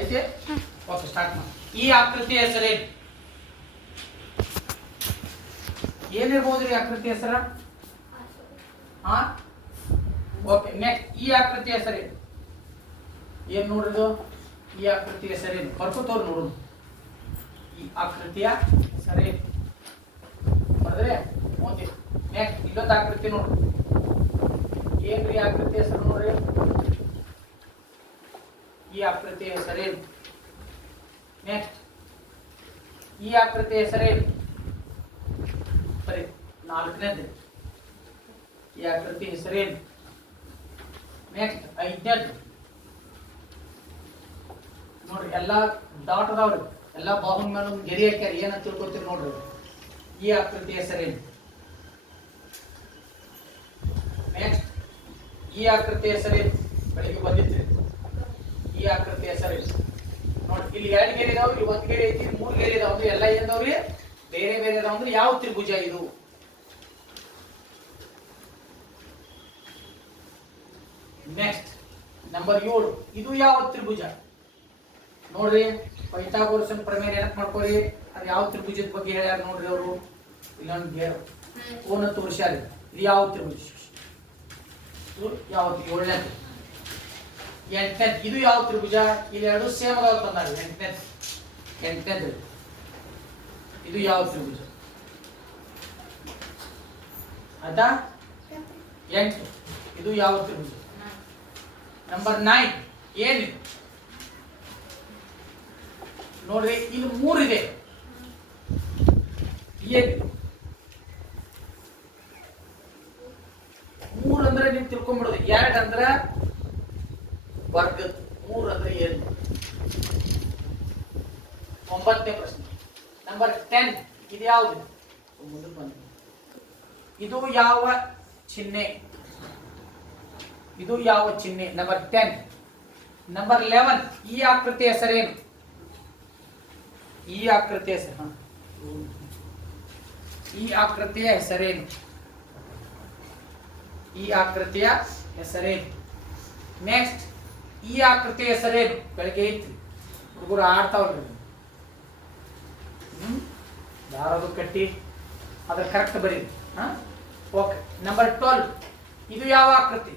ಐತೆ? Okay start ಮಾಡಿ. ಈ ಆಕೃತಿ ಹೆಸರೇ ಏನಿರ್ಬೋದು ಈ ಆಕೃತಿ ಹೆಸರ? ಹಾ ಓಕೆ ನೆಕ್ಸ್ಟ್ ಈ ಆಕೃತಿ ಹೆಸರೇನು ಏನು? ನೋಡ್ರಿದು ಈ ಆಕೃತಿ ಹೆಸರೇನು ಬರ್ಕೋತವ್ರು ನೋಡು. ಈ ಆಕೃತಿಯ ಹೆಸರೇನು ಬರೆದ್ರೆ ಓಕೆ ನೆಕ್ಸ್ಟ್ ಇಲ್ಲೊಂದು ಆಕೃತಿ ನೋಡು. ಏನ್ರಿ ಆಕೃತಿ ಹೆಸರು ನೋಡ್ರಿ? ಈ ಆಕೃತಿ ಹೆಸರೇನು ನೆಕ್ಸ್ಟ್ ಈ ಆಕೃತಿ ಹೆಸರೇನು ಸರಿ ನಾಲ್ಕನೇದು. ಈ ಆಕೃತಿ ಹೆಸರೇನು ನೆಕ್ಸ್ಟ್ ಐದನೇದು. ನೋಡ್ರಿ, ಎಲ್ಲಾ ಡಾಟ್ ಅದಾವ್ರಿ. ಎಲ್ಲಾ ಬಾಹುನ್ ಮೇಲೆ ಗೆರೆ ಹಾಕ್ಯಾರ. ಏನಂತ ತಿಳ್ಕೊತೀರಿ ನೋಡ್ರಿ. ಈ ಆಕೃತಿ ಹೆಸರೇನು ನೆಕ್ಸ್ಟ್ ಈ ಆಕೃತಿ ಹೆಸರೇನು ಬೆಳಿಗ್ಗೆ ಬಂದಿದ್ರಿ. ಈ ಆಕೃತಿ ಹೆಸರು ನೋಡಿ ಇಲ್ಲಿ ಎರಡು ಗೆರೆ ಇದಾವ ಇಲ್ಲಿ ಒಂದ್ ಗೆರೆ ಐತಿ ಮೂರ್ ಗೆರೆ ಇದಾವ ಅಂದ್ರೆ ಎಲ್ಲ ಏನದಾವ್ರಿ ಬೇರೆ ಬೇರೆ ಇದಾವ ಅಂದ್ರೆ ಯಾವ ತ್ರಿಭುಜ ಇದು? ನೆಕ್ಸ್ಟ್ ನಂಬರ್ ಏಳು. ಇದು ಯಾವ ತ್ರಿಭುಜ? ನೋಡ್ರಿ ಪೈಥಾಗೋರಸನ್ ಪ್ರಮೇಯ ಏನಕ್ಕೆ ಮಾಡ್ಕೊಳ್ರಿ. ಅದು ಯಾವ ತ್ರಿಭುಜದ ಬಗ್ಗೆ ಹೇಳ್ಯಾರ ನೋಡ್ರಿ ಅವರು? ಇಲ್ಲೊಂದು ಗೇರು. ಕೋನ ತೋರಿಸ್ಯಾರ. ಇದು ಯಾವ ತ್ರಿಭುಜ? ಇದು ಯಾವ್ದು ಏಳನೇದು ಎಂಟನೇದು. ಇದು ಯಾವ ತ್ರಿಭುಜ? ಇಲ್ಲಿ ಎರಡು ಸೇಮ್ ಅದಾವ ತಂದಾರ ಎಂಟನೇದು. ಎಂಟನೇದು. ಇದು ಯಾವ ತ್ರಿಭುಜ? ಆಯ್ತಾ ಎಂಟು. ಇದು ಯಾವ ತ್ರಿಭುಜ? ನಂಬರ್ ನೈನ್ ಏನಿದೆ? ನೋಡ್ರಿ, ಇಲ್ಲಿ ಮೂರಿದೆ ಏನಿದೆ? ಮೂರ್ ಅಂದ್ರೆ ನೀವು ತಿಳ್ಕೊಂಡ್ಬಿಡೋದು ಎರಡ್ ಅಂದ್ರ ವರ್ಗ ಮೂರ್ ಅಂದ್ರೆ ಏನು ಒಂಬತ್ತನೇ ಪ್ರಶ್ನೆ ನಂಬರ್ ಟೆನ್ ಇದು ಯಾವುದು ಮುಂದಕ್ಕೆ ಬಂದ ಇದು ಯಾವ ಚಿಹ್ನೆ ಇದು ಯಾವ ಚಿಹ್ನೆ ನಂಬರ್ ಟೆನ್ ನಂಬರ್ ಲೆವೆನ್ ಈ ಆಕೃತಿ ಹೆಸರೇನು ಈ ಆಕೃತಿಯ ಹೆಸರು ಹ. ಈ ಆಕೃತಿಯ ಹೆಸರೇನು ಈ ಆಕೃತಿಯ ಹೆಸರೇನು ನೆಕ್ಸ್ಟ್ ಈ ಆಕೃತಿಯ ಹೆಸರೇನು ಬೆಳಗ್ಗೆ ಐತಿ ಹುಡುಗರು ಆಡ್ತಾವ್ರಿ ಹ್ಮ್? ಕಟ್ಟಿ ಅದ್ರ ಕರೆಕ್ಟ್ ಬರೀರಿ. ಹಾ? ಓಕೆ ನಂಬರ್ ಟ್ವೆಲ್ ಇದು ಯಾವ ಆಕೃತಿ?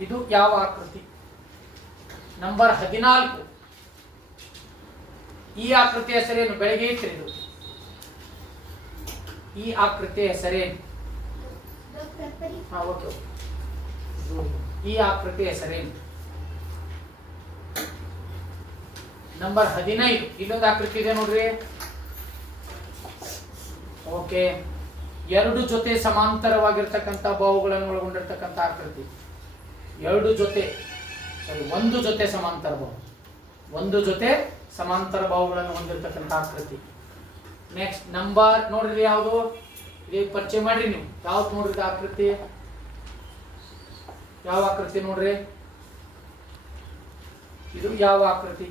ಇದು ಯಾವ ಆಕೃತಿ? ನಂಬರ್ ಹದಿನಾಲ್ಕು. ಈ ಆಕೃತಿ ಹೆಸರೇನು ಬೆಳಗ್ಗೆ ಐತ್ರಿ ಇದು. ಈ ಆಕೃತಿಯ ಹೆಸರೇನು ಓಕೆ ಓಕೆ ಈ ಆಕೃತಿ ಹೆಸರೇನು? ನಂಬರ್ ಹದಿನೈದು. ಇನ್ನೊಂದು ಆಕೃತಿ ಇದೆ ನೋಡ್ರಿ. ಓಕೆ ಎರಡು ಜೊತೆ ಸಮಾಂತರವಾಗಿರ್ತಕ್ಕಂಥ ಬಾಹುಗಳನ್ನು ಒಳಗೊಂಡಿರ್ತಕ್ಕಂಥ ಆಕೃತಿ. ಎರಡು ಜೊತೆ ಸಾರಿ ಒಂದು ಜೊತೆ ಸಮಾಂತರ ಬಾಹು ಒಂದು ಜೊತೆ ಸಮಾಂತರ ಬಾಹುಗಳನ್ನು ಹೊಂದಿರತಕ್ಕಂಥ ಆಕೃತಿ. ನೆಕ್ಸ್ಟ್ ನಂಬರ್ ನೋಡ್ರಿ ಯಾವುದು? ಪರಿಚಯ ಮಾಡ್ರಿ ನೀವು. ಯಾವ್ದು ನೋಡ್ರಿ ಆಕೃತಿ? ಯಾವ ಆಕೃತಿ ನೋಡ್ರಿ? ಇದು ಯಾವ ಆಕೃತಿ?